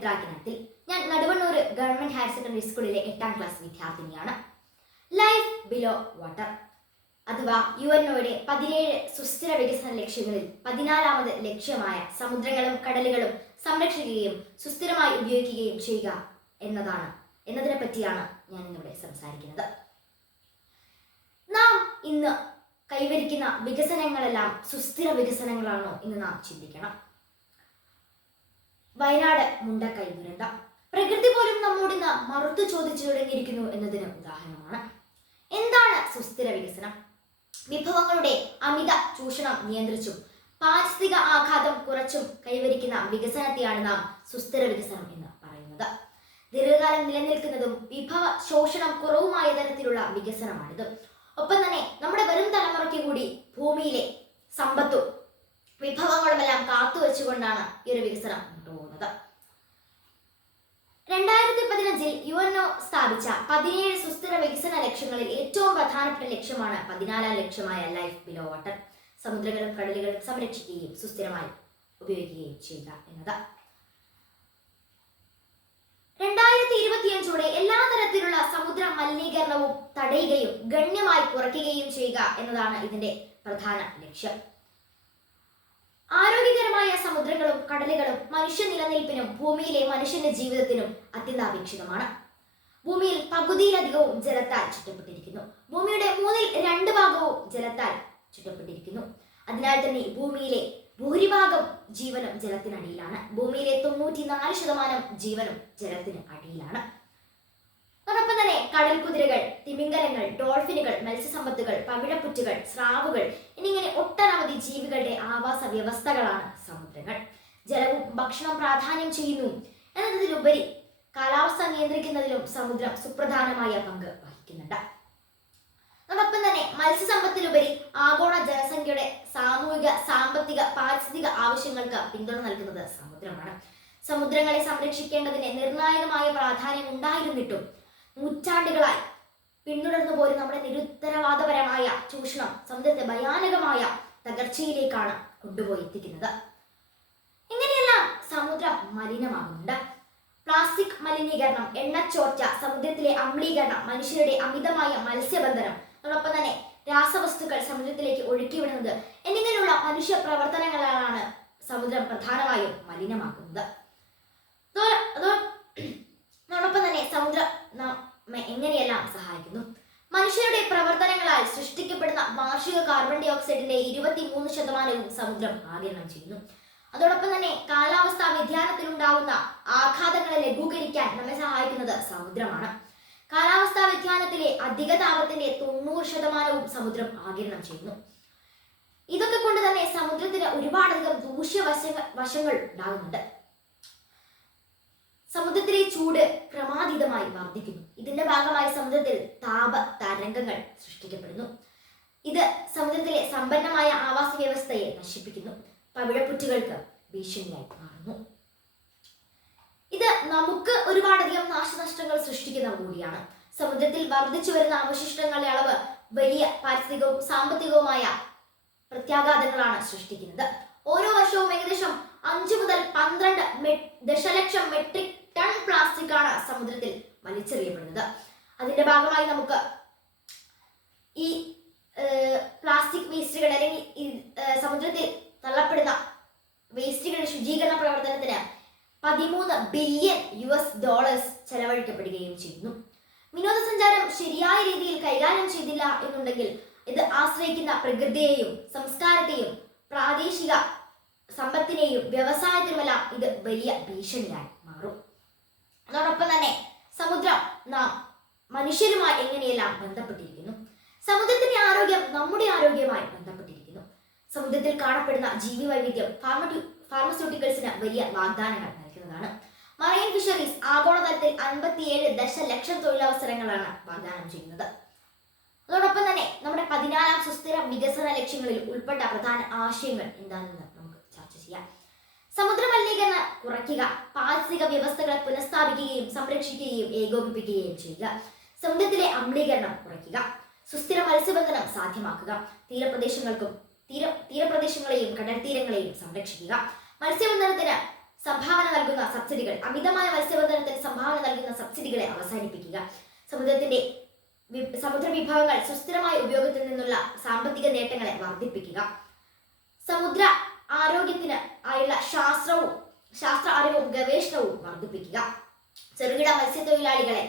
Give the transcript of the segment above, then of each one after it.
മിത്രാക്കിനത്തിൽ ഞാൻ Naduvannur government higher secondary സ്കൂളിലെ എട്ടാം ക്ലാസ് വിദ്യാർത്ഥിനിയാണ്. ലൈഫ് ബിലോ വാട്ടർ അഥവാ യു എൻ ഒയുടെ പതിനേഴ് സുസ്ഥിര വികസന ലക്ഷ്യങ്ങളിൽ പതിനാലാമത് ലക്ഷ്യമായ സമുദ്രങ്ങളും കടലുകളും സംരക്ഷിക്കുകയും സുസ്ഥിരമായി ഉപയോഗിക്കുകയും ചെയ്യുക എന്നതാണ്. എന്നതിനെ പറ്റിയാണ് ഞാൻ ഇന്നിവിടെ സംസാരിക്കുന്നത്. നാം ഇന്ന് കൈവരിക്കുന്ന വികസനങ്ങളെല്ലാം സുസ്ഥിര വികസനങ്ങളാണോ എന്ന് നാം ചിന്തിക്കണം. വയനാട് മുണ്ടക്കൈ ദുരന്തം പ്രകൃതി പോലും നമ്മോട് ഇന്ന് മറുത്തു ചോദിച്ചു തുടങ്ങിയിരിക്കുന്നു എന്നതിന് ഉദാഹരണമാണ്. എന്താണ് സുസ്ഥിര വികസനം? വിഭവങ്ങളുടെ അമിത ചൂഷണം നിയന്ത്രിച്ചും പാരിസ്ഥിതിക ആഘാതം കുറച്ചും കൈവരിക്കുന്ന വികസനത്തെയാണ് നാം സുസ്ഥിര വികസനം എന്ന് പറയുന്നത്. ദീർഘകാലം നിലനിൽക്കുന്നതും വിഭവ ശോഷണം കുറവുമായ തരത്തിലുള്ള വികസനമാണിത്. ഒപ്പം തന്നെ നമ്മുടെ വരും തലമുറയ്ക്ക് കൂടി ഭൂമിയിലെ സമ്പത്തും വിഭവങ്ങളുമെല്ലാം കാത്തുവെച്ചുകൊണ്ടാണ് ഈ ഒരു വികസനം കൊണ്ടുപോകുന്നത്. രണ്ടായിരത്തി പതിനഞ്ചിൽ യു എൻ ഒ സ്ഥാപിച്ച പതിനേഴ് സുസ്ഥിര വികസന ലക്ഷ്യങ്ങളിൽ ഏറ്റവും പ്രധാനപ്പെട്ട ലക്ഷ്യമാണ് പതിനാലാം ലക്ഷ്യമായ ലൈഫ് ബിലോ വാട്ടർ സമുദ്രങ്ങളും കടലുകളും സംരക്ഷിക്കുകയും സുസ്ഥിരമായി ഉപയോഗിക്കുകയും ചെയ്യുക എന്നത്. രണ്ടായിരത്തി ഇരുപത്തിയഞ്ചോടെ എല്ലാ തരത്തിലുള്ള സമുദ്ര മലിനീകരണവും തടയുകയും ഗണ്യമായി കുറയ്ക്കുകയും ചെയ്യുക എന്നതാണ് ഇതിന്റെ പ്രധാന ലക്ഷ്യം. ആരോഗ്യകരമായ സമുദ്രങ്ങളും കടലുകളും മനുഷ്യ നിലനിൽപ്പിനും ഭൂമിയിലെ മനുഷ്യന്റെ ജീവിതത്തിനും അത്യന്താപേക്ഷിതമാണ്. ഭൂമിയിൽ പകുതിയിലധികവും ജലത്താൽ ചുറ്റപ്പെട്ടിരിക്കുന്നു. ഭൂമിയുടെ മൂന്നിൽ രണ്ട് ഭാഗവും ജലത്താൽ ചുറ്റപ്പെട്ടിരിക്കുന്നു. അതിനാൽ തന്നെ ഭൂമിയിലെ ഭൂരിഭാഗം ജീവനും ജലത്തിനടിയിലാണ്. ഭൂമിയിലെ തൊണ്ണൂറ്റിനാല് ശതമാനം ജീവനും ജലത്തിന് അടിയിലാണ്. കടൽ കുതിരകൾ തിമിംഗലങ്ങൾ ഡോൾഫിനുകൾ മത്സ്യസമ്പത്തുകൾ പവിഴപ്പുറ്റുകൾ സ്രാവുകൾ എന്നിങ്ങനെ ഒട്ടനവധി ജീവികളുടെ ആവാസ വ്യവസ്ഥകളാണ് സമുദ്രങ്ങൾ. ജലവും ഭക്ഷണവും പ്രാധാന്യം ചെയ്യുന്നു. എന്നതിലുപരി കാലാവസ്ഥ നിയന്ത്രിക്കുന്നതിലും സമുദ്രം സുപ്രധാനമായ പങ്ക് വഹിക്കുന്നുണ്ട്. അതോടൊപ്പം തന്നെ മത്സ്യസമ്പത്തിലുപരി ആഗോള ജനസംഖ്യയുടെ സാമൂഹിക സാമ്പത്തിക പാരിസ്ഥിതിക ആവശ്യങ്ങൾക്ക് പിന്തുണ നൽകുന്നത് സമുദ്രമാണ്. സമുദ്രങ്ങളെ സംരക്ഷിക്കേണ്ടതിന് നിർണായകമായ പ്രാധാന്യം ഉണ്ടായിരുന്നിട്ടും നൂറ്റാണ്ടുകളായി. പിന്തുടർന്നു പോലും നമ്മുടെ നിരുത്തരവാദപരമായ ചൂഷണം സമുദ്രത്തെ ഭയാനകമായ തകർച്ചയിലേക്കാണ് കൊണ്ടുപോയി എത്തിക്കുന്നത്. ഇങ്ങനെയെല്ലാം സമുദ്രം മലിനമാകുന്നുണ്ട്. പ്ലാസ്റ്റിക് മലിനീകരണം എണ്ണ ചോർച്ച സമുദ്രത്തിലെ അമ്ലീകരണം മനുഷ്യരുടെ അമിതമായ മത്സ്യബന്ധനം അതോടൊപ്പം തന്നെ രാസവസ്തുക്കൾ സമുദ്രത്തിലേക്ക് ഒഴുക്കിവിടുന്നത് എന്നിങ്ങനെയുള്ള മനുഷ്യ പ്രവർത്തനങ്ങളാണ് സമുദ്രം പ്രധാനമായും മലിനമാക്കുന്നത് തന്നെ സമുദ്രം നമ്മെ എങ്ങനെയെല്ലാം സഹായിക്കുന്നു മനുഷ്യരുടെ പ്രവർത്തനങ്ങളാൽ സൃഷ്ടിക്കപ്പെടുന്ന വാർഷിക കാർബൺ ഡൈ ഓക്സൈഡിന്റെ ഇരുപത്തി മൂന്ന് ശതമാനവും സമുദ്രം ആഗിരണം ചെയ്യുന്നു. അതോടൊപ്പം തന്നെ കാലാവസ്ഥാ വ്യതിയാനത്തിലുണ്ടാകുന്ന ആഘാതങ്ങളെ ലഘൂകരിക്കാൻ നമ്മെ സഹായിക്കുന്നത് സമുദ്രമാണ്. കാലാവസ്ഥാ വ്യതിയാനത്തിലെ അധിക താപത്തിന്റെ തൊണ്ണൂറ് ശതമാനവും സമുദ്രം ആഗിരണം ചെയ്യുന്നു. ഇതൊക്കെ കൊണ്ട് തന്നെ സമുദ്രത്തിന് ഒരുപാടധികം ദൂഷ്യ വശങ്ങൾ വശങ്ങൾ ഉണ്ടാകുന്നുണ്ട്. സമുദ്രത്തിലെ ചൂട് ക്രമാതീതമായി വർദ്ധിക്കുന്നു. ഇതിന്റെ ഭാഗമായി സമുദ്രത്തിൽ താപ തരംഗങ്ങൾ സൃഷ്ടിക്കപ്പെടുന്നു. ഇത് സമുദ്രത്തിലെ സമ്പന്നമായ ആവാസ വ്യവസ്ഥയെ നശിപ്പിക്കുന്നു. പവിഴപ്പുറ്റുകൾക്ക് ഭീഷണിയായി മാറുന്നു. ഇത് നമുക്ക് ഒരുപാടധികം നാശനഷ്ടങ്ങൾ സൃഷ്ടിക്കുന്ന കൂടിയാണ് സമുദ്രത്തിൽ വർദ്ധിച്ചു വരുന്ന അവശിഷ്ടങ്ങളുടെ അളവ് വലിയ പാരിസ്ഥിതികവും സാമ്പത്തികവുമായ പ്രത്യാഘാതങ്ങളാണ് സൃഷ്ടിക്കുന്നത്. ഓരോ വർഷവും ഏകദേശം അഞ്ചു മുതൽ പന്ത്രണ്ട് ദശലക്ഷം മെട്രിക് പ്ലാസ്റ്റിക് ആണ് സമുദ്രത്തിൽ വലിച്ചെറിയപ്പെടുന്നത്. അതിന്റെ ഭാഗമായി നമുക്ക് ഈ പ്ലാസ്റ്റിക് വേസ്റ്റുകൾ അല്ലെങ്കിൽ സമുദ്രത്തിൽ തള്ളപ്പെടുന്ന വേസ്റ്റുകളുടെ ശുചീകരണ പ്രവർത്തനത്തിന് പതിമൂന്ന് ബില്യൺ യു എസ് ഡോളേഴ്സ് ചെലവഴിക്കപ്പെടുകയും ചെയ്യുന്നു. വിനോദസഞ്ചാരം ശരിയായ രീതിയിൽ കൈകാര്യം ചെയ്തില്ല എന്നുണ്ടെങ്കിൽ ഇത് ആശ്രയിക്കുന്ന പ്രകൃതിയെയും സംസ്കാരത്തെയും പ്രാദേശിക സമ്പത്തിനെയും വ്യവസായത്തിനുമെല്ലാം ഇത് വലിയ ഭീഷണിയായി. മാറും അതോടൊപ്പം തന്നെ സമുദ്രം നാം മനുഷ്യരുമായി എങ്ങനെയെല്ലാം ബന്ധപ്പെട്ടിരിക്കുന്നു? സമുദ്രത്തിന്റെ ആരോഗ്യം നമ്മുടെ ആരോഗ്യവുമായി ബന്ധപ്പെട്ടിരിക്കുന്നു. സമുദ്രത്തിൽ കാണപ്പെടുന്ന ജീവി വൈവിധ്യം ഫാർമഡ്യൂ ഫാർമസ്യൂട്ടിക്കൽസിന് വലിയ വാഗ്ദാനങ്ങൾ നൽകുന്നതാണ്. മറൈൻ ഫിഷറീസ് ആഗോളതലത്തിൽ അൻപത്തിയേഴ് ദശലക്ഷം തൊഴിലവസരങ്ങളാണ് വാഗ്ദാനം ചെയ്യുന്നത്. അതോടൊപ്പം തന്നെ നമ്മുടെ പതിനാലാം സുസ്ഥിര വികസന ലക്ഷ്യങ്ങളിൽ ഉൾപ്പെട്ട പ്രധാന ആശയങ്ങൾ എന്താണെന്ന് നമുക്ക് ചർച്ച ചെയ്യാം. സമുദ്ര മലിനീകരണം കുറയ്ക്കുക. പാരിസ്ഥിതിക വ്യവസ്ഥകളെ പുനഃസ്ഥാപിക്കുകയും സംരക്ഷിക്കുകയും ഏകോപിപ്പിക്കുകയും ചെയ്യുക. സമുദ്രത്തിലെ അമ്ലീകരണം കുറയ്ക്കുക. സുസ്ഥിര മത്സ്യബന്ധനം സാധ്യമാക്കുക. തീരപ്രദേശങ്ങൾക്കും തീര തീരപ്രദേശങ്ങളെയും കടൽത്തീരങ്ങളെയും സംരക്ഷിക്കുക. മത്സ്യബന്ധനത്തിന് സംഭാവന നൽകുന്ന സബ്സിഡികൾ അമിതമായ മത്സ്യബന്ധനത്തിന് സംഭാവന നൽകുന്ന സബ്സിഡികളെ അവസാനിപ്പിക്കുക. സമുദ്രത്തിന്റെ സമുദ്ര വിഭവങ്ങൾ സുസ്ഥിരമായ ഉപയോഗത്തിൽ നിന്നുള്ള സാമ്പത്തിക നേട്ടങ്ങളെ വർദ്ധിപ്പിക്കുക. സമുദ്ര ആരോഗ്യത്തിന് ആയുള്ള ശാസ്ത്രവും ശാസ്ത്ര അറിവും ഗവേഷണവും വർദ്ധിപ്പിക്കുക. ചെറുകിട മത്സ്യത്തൊഴിലാളികളെ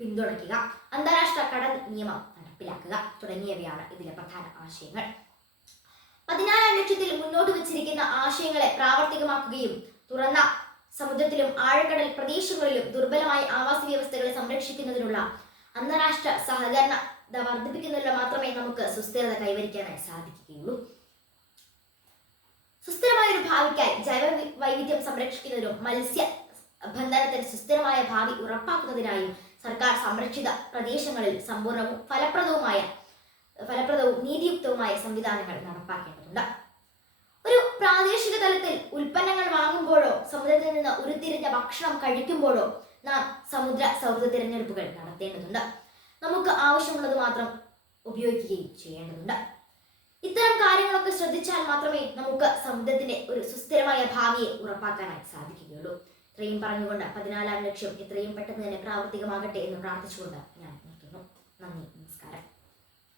പിന്തുണയ്ക്കുക. അന്താരാഷ്ട്ര കടൽ നിയമം നടപ്പിലാക്കുക തുടങ്ങിയവയാണ് ഇതിലെ പ്രധാന ആശയങ്ങൾ. പതിനാലാം ലക്ഷത്തിൽ മുന്നോട്ട് വച്ചിരിക്കുന്ന ആശയങ്ങളെ പ്രാവർത്തികമാക്കുകയും തുറന്ന സമുദ്രത്തിലും ആഴക്കടൽ പ്രദേശങ്ങളിലും ദുർബലമായ ആവാസ വ്യവസ്ഥകളെ സംരക്ഷിക്കുന്നതിനുള്ള അന്താരാഷ്ട്ര സഹകരണ വർദ്ധിപ്പിക്കുന്നതിലൂടെ മാത്രമേ നമുക്ക് സുസ്ഥിരത കൈവരിക്കാനായി സാധിക്കുകയുള്ളൂ. സുസ്ഥിരമായ ഒരു ഭാവിക്കായി ജൈവ വൈവിധ്യം സംരക്ഷിക്കുന്നതിനും മത്സ്യ ബന്ധനത്തിന് സുസ്ഥിരമായ ഭാവി ഉറപ്പാക്കുന്നതിനായും സർക്കാർ സംരക്ഷിത പ്രദേശങ്ങളിൽ സമ്പൂർണവും ഫലപ്രദവുമായ ഫലപ്രദവും നീതിയുക്തവുമായ സംവിധാനങ്ങൾ നടപ്പാക്കേണ്ടതുണ്ട്. ഒരു പ്രാദേശിക തലത്തിൽ ഉൽപ്പന്നങ്ങൾ വാങ്ങുമ്പോഴോ സമുദ്രത്തിൽ നിന്ന് ഉരുത്തിരിഞ്ഞ ഭക്ഷണം കഴിക്കുമ്പോഴോ നാം സമുദ്ര സൗഹൃദ തിരഞ്ഞെടുപ്പുകൾ നടത്തേണ്ടതുണ്ട്. നമുക്ക് ആവശ്യമുള്ളത് മാത്രം ഉപയോഗിക്കുകയും ചെയ്യേണ്ടതുണ്ട്. ഇത്തരം കാര്യങ്ങളൊക്കെ ശ്രദ്ധിച്ചാൽ നമുക്ക് സമുദ്രത്തിന്റെ ഒരു സുസ്ഥിരമായ ഭാവിയെ ഉറപ്പാക്കാനായി സാധിക്കുകയുള്ളൂ. ഇത്രയും പറഞ്ഞുകൊണ്ട് പതിനാലാം ലക്ഷ്യം എത്രയും പെട്ടെന്ന് തന്നെ പ്രാവർത്തികമാകട്ടെ എന്ന് പ്രാർത്ഥിച്ചുകൊണ്ട് ഞാൻ നിർത്തുന്നു. നന്ദി.